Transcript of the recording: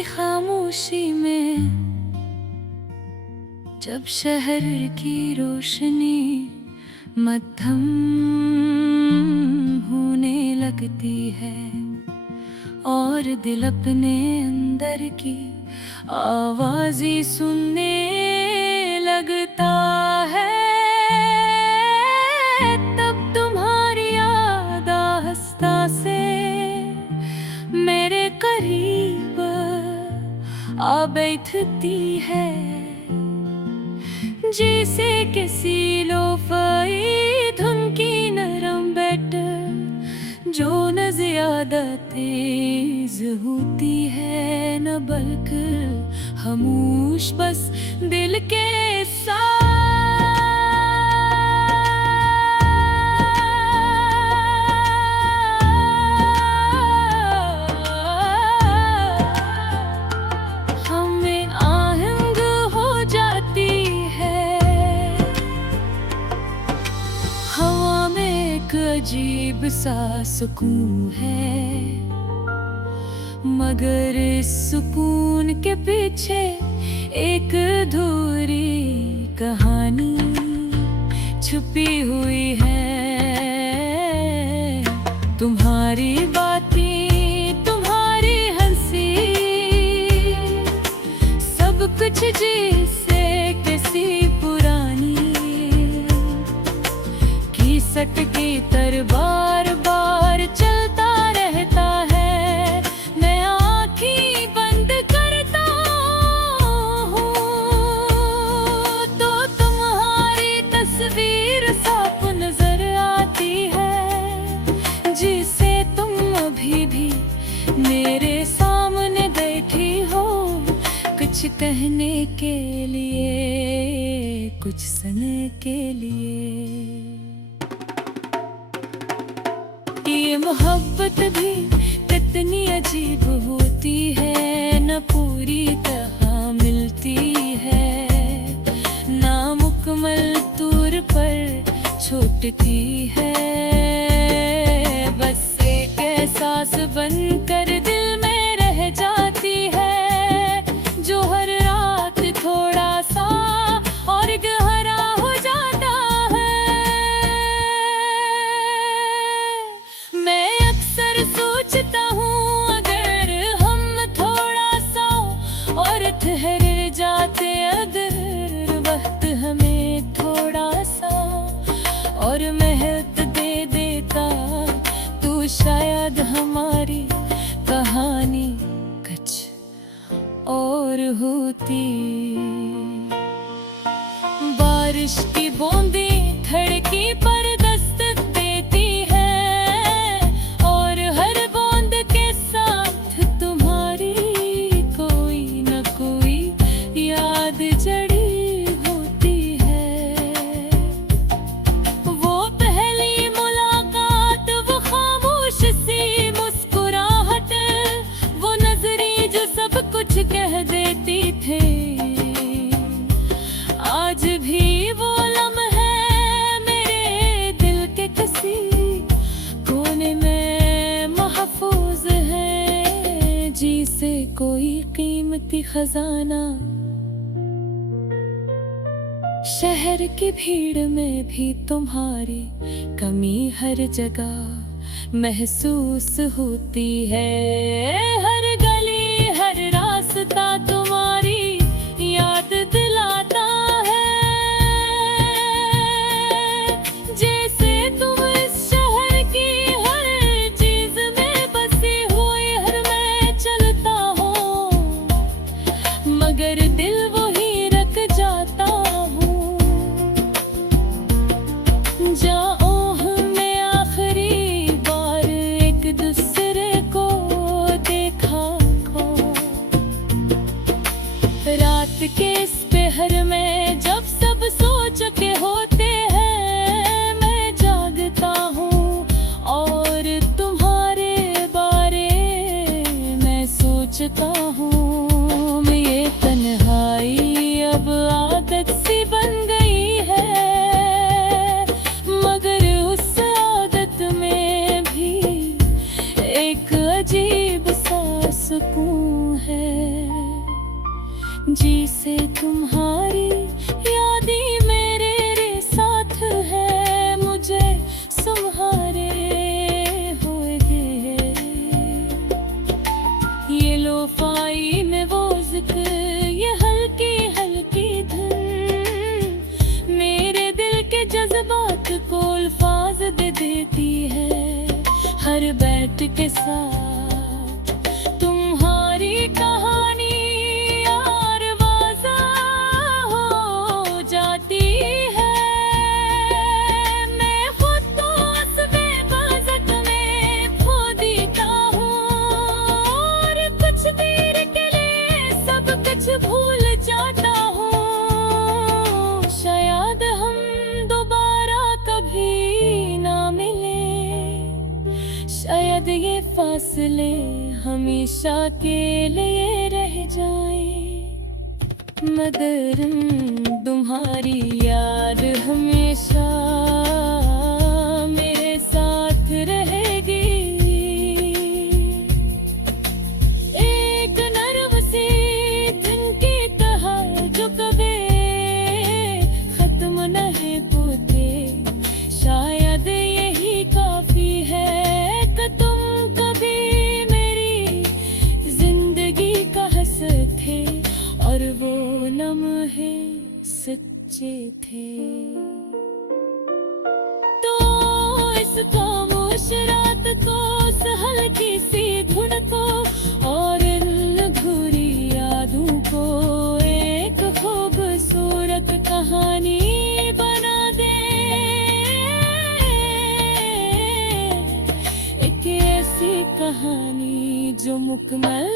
सी खामोशी में जब शहर की रोशनी मद्धम होने लगती है और दिल अपने अंदर की आवाज़ें सुनने लगता है, तब तुम्हारी याद आहिस्ता से मेरे करीब आ बैठती है, जैसे किसी लोफाई धुन की नरम बेट जो न ज़्यादा तेज होती है न बल्कि खामोश बस दिल के साथ। हमें आहंग हो जाती है, हवा में एक अजीब सा सुकून है, मगर इस सुकून के पीछे एक अधूरी कहानी छुपी हुई है। तुम्हारी बातें, तुम्हारी हंसी, सब कुछ जैसे किसी पुरानी की सट की तरह बार बार चलता रहता है। मैं आँखें बंद करता हूँ तो तुम्हारी तस्वीर साफ नजर आती है, जिसे तुम अभी भी मेरे सामने बैठी हो, कुछ कहने के लिए, कुछ सुनने के लिए। ये मोहब्बत भी कितनी अजीब होती है, न पूरी तरह मिलती है, ना मुकम्मल तौर पर छूटती है, बस एक एहसास बनकर दिल में रह जाती है, जो हर रात थोड़ा सा और गहरा हो जाता है। मैं अक्सर सोचता हूँ अगर हम थोड़ा सा और ठहर जाते, अगर वक्त हमें थोड़ा सा और मेहनत दे देता, तो शायद हमारी कहानी कुछ और होती। बारिश की बूंदें धरती पर दस्तक देती है, और हर बूंद के साथ तुम्हारी कोई न कोई याद जड़ी होती है। वो पहली मुलाकात, वो खामोश सी मुस्कुराहट, वो नजरें जो सब कुछ कह देती थी, आज भी वो लम्हे मेरे दिल के किसी कोने में महफूज है, जिसे कोई कीमती खजाना। शहर की भीड़ में भी तुम्हारी कमी हर जगह महसूस होती है, हर गली हर रास्ता तुम्हारी याद दिलाता है, जैसे तुम इस शहर की हर चीज में बसी हुई, हर मैं चलता हूँ मगर दिल वही रख जाता हूँ। जाओ हमने आखिरी बार एक दूसरे को देखा को, रात के इस पहर में जब सब सो चुके होते हैं, मैं जागता हूँ और तुम्हारे बारे में सोचता हूँ। ये तन्हाई अब आदत सी बन गई है, मगर उस आदत में भी एक अजीब सा सुकून है। जिसे तुम्हारी यादें मेरे रे साथ है, मुझे तुम्हारे होएगे। ये लोफाई में वो जिक्र, ये हल्की हल्की धुन मेरे दिल के जज्बात को अल्फाज दे देती है। हर बैठ के साथ तुम्हारी कहानी यार वाज़ा हो जाती है। मैं खुद तो अस्बे बाज़त में खो देता हूँ, और कुछ देर के लिए सब कुछ भूल जाता हूँ। शायद हम दोबारा कभी ना मिले, शायद ये फासले हमेशा के लिए रह जाए, मगर तुम्हारी याद हमेशा मेरे साथ रहेगी। एक नर्म सी दिन की तरह जो कभी खत्म नहीं होते, शायद यही काफी है कि तुम कभी मेरी जिंदगी का हंस थे, और वो लम्हे सच्चे थे। तो इस खामोश रात को, इस हल्की सी धुन को, और इन अधूरी यादों को एक खूबसूरत कहानी बना दे। एक ऐसी कहानी जो मुकम्मल